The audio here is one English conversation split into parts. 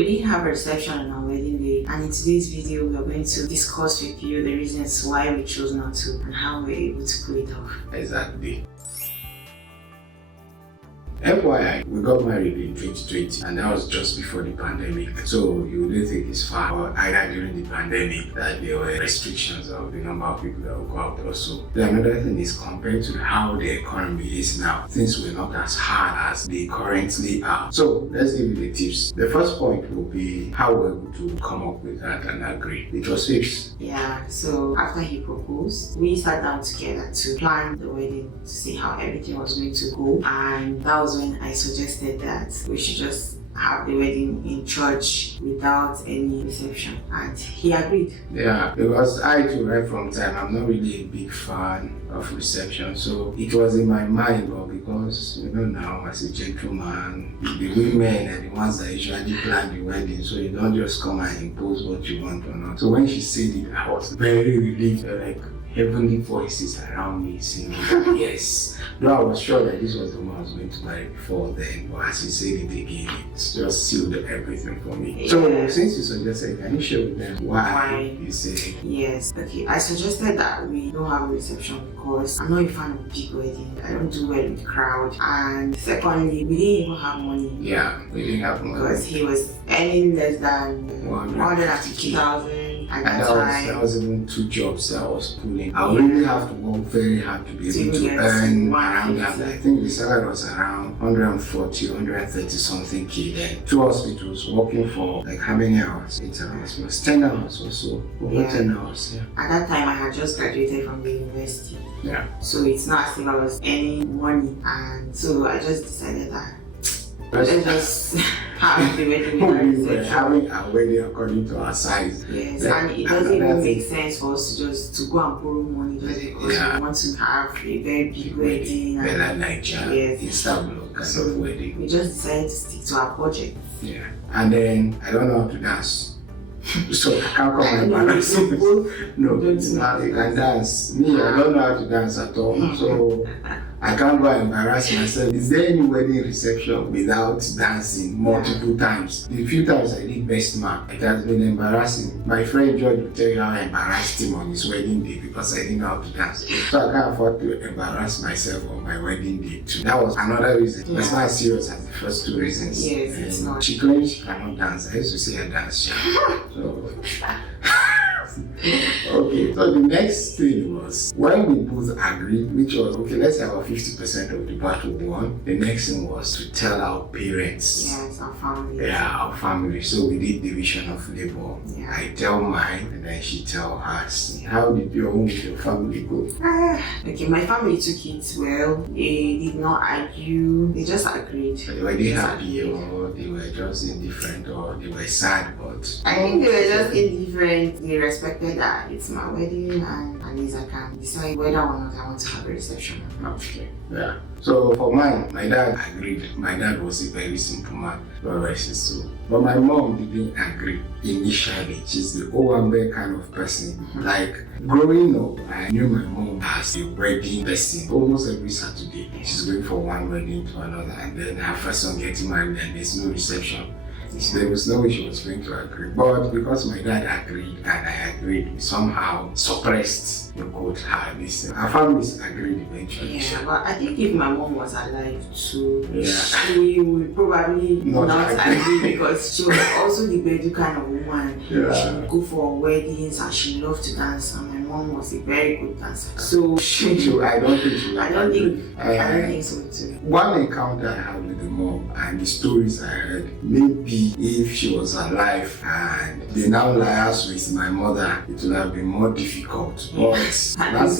We didn't have a reception on our wedding day, and in today's video we are going to discuss with you the reasons why we chose not to and how we were able to pull it off. Exactly. FYI, we got married in 2020 and that was just before the pandemic. So you wouldn't think it's far, or either during the pandemic that there were restrictions of the number of people that would go out also. The another thing is, compared to how the economy is now, things were not as hard as they currently are. So let's give you the tips. The first point will be how we're able to come up with that and agree. It was Fibz. Yeah, so after he proposed, we sat down together to plan the wedding, to see how everything was going to go, and that was when I suggested that we should just have the wedding in church without any reception, and he agreed. Yeah, because I too, right from time, I'm not really a big fan of reception, so it was in my mind, but because now as a gentleman, the women are the ones that usually plan the wedding, so you don't just come and impose what you want or not. So when she said it, I was very relieved, like heavenly voices around me singing yes. Though I was sure that this was the one I was going to marry before then, but as you said it again, it's just sealed everything for me. Yeah. So since you suggested, can you share with them why you say? Yes, okay. I suggested that we don't have a reception because I'm not a fan of big weddings. I don't do well with the crowd, and secondly, we didn't even have money. Yeah, we didn't have money because he was earning less than 150,000. And that was even 2 jobs that I was pulling. I would really have to work very hard to be able to earn around that. I think the salary was around 140, 130 something K then. 2 hospitals, working for like how many hours? 8 hours, plus 10 hours or so. Over 10 hours, yeah. At that time I had just graduated from the university. Yeah. So it's not as if I was earning money, and so I just decided that let's just have the wedding without we were reception. having a wedding according to our size. Yes, and it doesn't even make sense for us to go and borrow money just because we want to have a very big wedding. Bella Niger, yes, Istanbul kind of wedding. We just decided to stick to our budget. Yeah, and then I don't know how to dance. So I can't come and embarrass you. No, you can dance. Me, I don't know how to dance at all. So I can't go and embarrass myself. Is there any wedding reception without dancing multiple times? The few times I did best man, it has been embarrassing. My friend George will tell you how I embarrassed him on his wedding day because I didn't know how to dance. So I can't afford to embarrass myself on my wedding day too. That was another reason. It's not as serious as the first 2 reasons. Yes, it's not. She claims she cannot dance. I used to see her dance. So okay, so the next thing was when we both agreed, which was okay, let's say about 50% of the battle won. The next thing was to tell our parents. Yes, our family. Yeah, our family. So we did division of labor. Yeah. I tell mine and then she tell hers. How did your own with your family go? Okay, my family took it well. They did not argue. They just agreed. Were they happy or they were just indifferent or they were sad? But I think they were just indifferent. They respected that it's my wedding, and at least I can decide whether or not I want to have a reception or not. okay, yeah. So for mine, my dad agreed. My dad was a very simple man, so. But my mom didn't agree initially. She's the Owambe kind of person. Like growing up, I knew my mom as a wedding person. Almost every Saturday, she's going from one wedding to another, and then her first son getting married, and there's no reception. So there was no way she was going to agree. But because my dad agreed and I agreed, we somehow suppressed her this. Our families agreed eventually. Yeah, but I think if my mom was alive too, Yeah. she would probably not agree because she was also the Bedu kind of woman. Yeah. She would go for weddings and she loved to dance, and my mom was a very good dancer. So I don't think she would. I don't think so too. One encounter I had with the mom and the stories I heard, maybe if she was alive and they now liaise with my mother, it would have been more difficult. But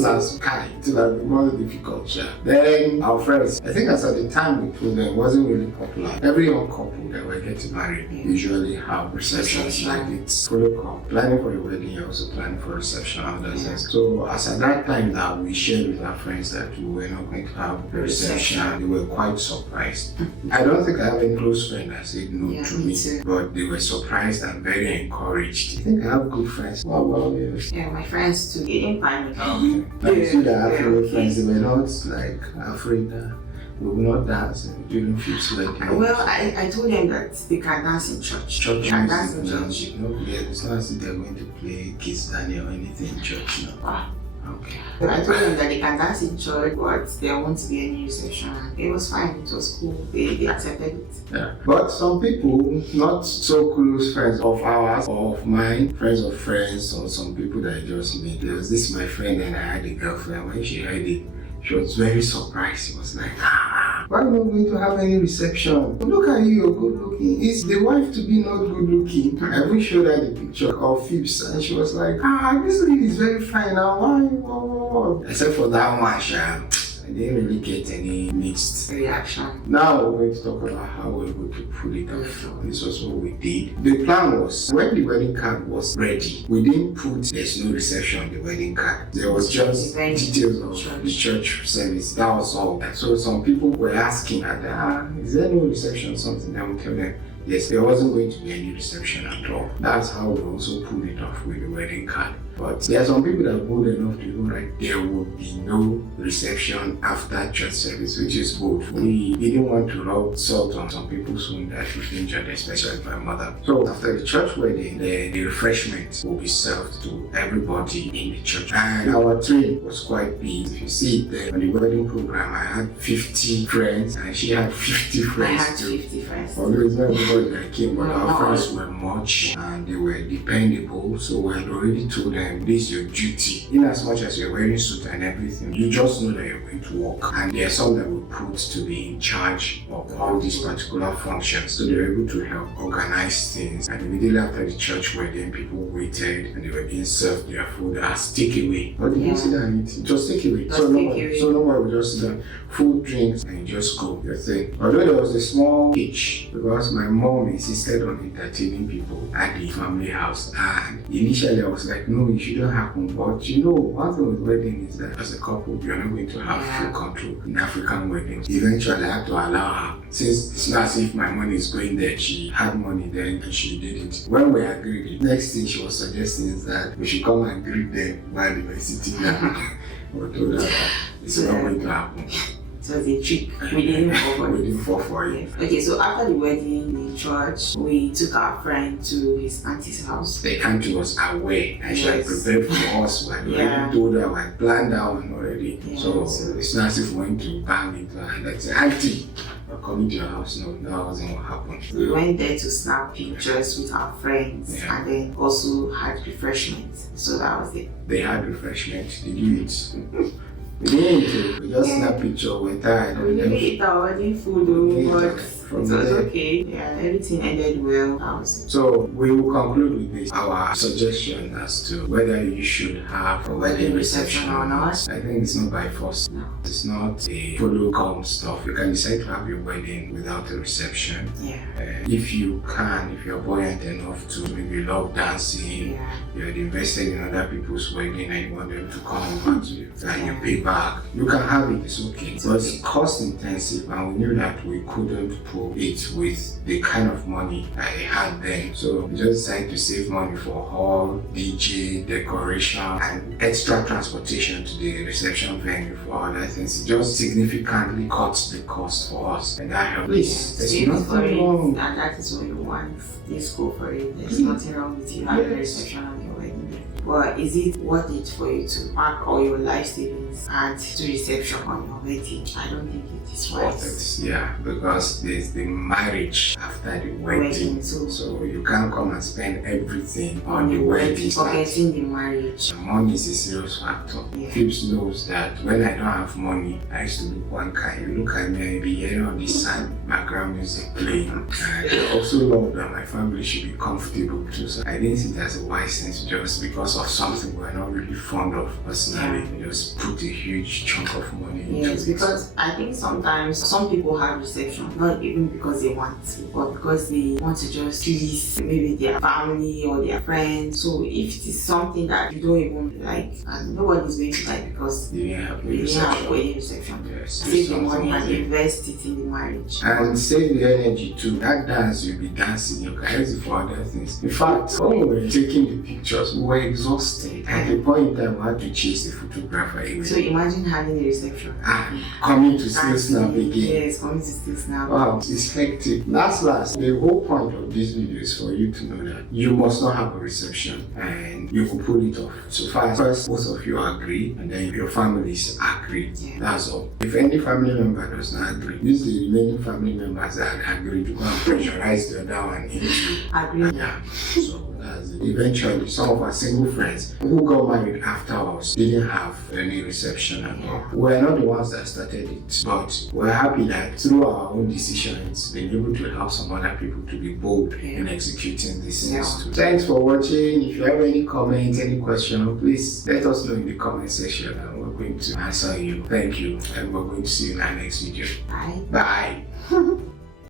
last kind, it would have been more difficult. Yeah. Then our friends, I think as at the time we told them, it wasn't really popular. Every young couple that were getting married usually have receptions like it's protocol. Planning for the wedding, you're also planning for reception and all that. So as at that time that we shared with our friends that we were not going to have a reception, they were quite surprised. I don't think I have any close friend that said no to me, but they were surprised and very encouraged. I think I have good friends. What about you? Yeah, my friends too. They didn't panic. Okay. Like you see that I have friends, they were not like afraid that They will not dance during Fibz wedding. Well, I told them that they can dance in church. Church They can music, dance in church. no, yeah, it's not as if they're going to play Kiss Daniel or anything in church, no. Ah. Okay. I told them that they can dance in church, but there won't be any reception. It was fine, it was cool. They accepted it. Yeah. But some people, not so close friends of ours or of mine, friends of friends, or some people that I just meet. There was this my friend and I had a girlfriend. When she heard it, she was very surprised. She was like, why are we not going to have any reception? Look at you, you're good looking. Is the wife to be not good looking? I even showed her the picture of Fibz and she was like, this lady is very fine now. Why? Except for that one, I didn't really get any mixed reaction. Now we're going to talk about how we're going to pull it off. This was what we did. The plan was, when the wedding card was ready, we didn't put there's no reception on the wedding card. There was just details of the church service. That was all. So some people were asking, is there no reception or something? I would tell them, yes, there wasn't going to be any reception at all. That's how we also pulled it off with the wedding card. But there are some people that are bold enough to know that there would be no reception after church service, which is bold. We didn't want to rub salt on some people's wound that should injured, especially my mother. So after the church wedding, the refreshments will be served to everybody in the church. And our train was quite big. If you see it there on the wedding program, I had 50 friends and she had 50 friends. I had 50 friends. Although it's not everybody that came, but our friends were much and they were dependable. So we had already told them, this is your duty. In as much as you're wearing suit and everything, you just know that you're going to work. And there are some that were put to be in charge of all these particular functions. So they were able to help organize things. And immediately after the church wedding, people waited and they were being served their food as takeaway. But they didn't sit down and eat. Just takeaway. So no more we just sit down, food, drinks, and you just go your thing. Although there was a small hitch because my mom insisted on entertaining people at the family house. And initially I was like, no, it shouldn't happen. But you know, one thing with wedding is that as a couple, you're not going to have full control in African weddings. Eventually I had to allow her. Since it's not as if my money is going there, she had money then and she did it. When we agreed, the next thing she was suggesting is that we should come and greet them while they were sitting down. We told her that it's not going to happen. So the trick, we didn't fall for it. Okay, so after the wedding in church, we took our friend to his auntie's house. The auntie was aware and she had prepared for us. We had already told her, we had planned that one already. So it's not as if we went to bang into her. That's auntie, we're coming to your house. No, that wasn't what happened. We went there to snap pictures with our friends and then also had refreshments. So that was it. They had refreshments. Did you eat? We didn't eat. We just snap picture. We're tired. We didn't eat our wedding food, but it was okay. Yeah, everything ended well. So we will conclude with this. Our suggestion as to whether you should have a wedding reception or not. I think it's not by force. No. It's not a follow-come stuff. You can decide to have your wedding without a reception. Yeah. If you can, if you're buoyant enough to maybe love dancing, you had invested in other people's wedding and you want them to come over to you and you pay back, you can have it, it's okay. But it's cost intensive and we knew that we couldn't pull it with the kind of money I had then. So we just decided to save money for hall, DJ, decoration and extra transportation to the reception venue for other things. It just significantly cuts the cost for us and that helped. Please, there's nothing wrong. And that is what you want. Just go for it. There's nothing wrong with you having a reception on your wedding day. But is it worth it for you to pack all your life savings and to reception on your wedding? I don't think it is wise. Yeah, because there's the marriage after the wedding. So you can't come and spend everything on the wedding. Forgetting the marriage. Money is a serious factor. Fibz knows that when I don't have money, I used to look one kind. You look at me and be hearing on this side background music playing. And I also love that my family should be comfortable too. So I didn't see it as a wise thing just because of something we're not really fond of personally. You just put a huge chunk of money into it. Because I think sometimes some people have reception, not even because they want to, but because they want to just please maybe their family or their friends. So if it is something that you don't even like, and nobody's going to like because they didn't have a wedding reception, yes, save the money and invest it in the marriage. And and save the energy too. That dance you'll be dancing, you can use it for other things. In fact, when we were taking the pictures, we were exhausted. At the point in time, we had to chase the photographer away. So imagine having a reception. Coming to still snap again. Yes, coming to still snap. Wow, it's hectic. Last, the whole point of this video is for you to know that you must not have a reception and you can pull it off. So first, both of you agree, and then your families agree. Yeah. That's all. If any family member does not agree, these are the remaining family members that agree to go and pressurize the other one into agree. Yeah. So that's it. Eventually, some of our single friends who got married after us didn't have any reception at all. We're not the ones that started it, but we're happy that through our own decisions, been able to help some other people to be bold in executing these things too. Thanks for watching. If you have any comments, any question, please let us know in the comment section and we're going to answer you. Thank you, and we're going to see you in our next video. Bye. Bye.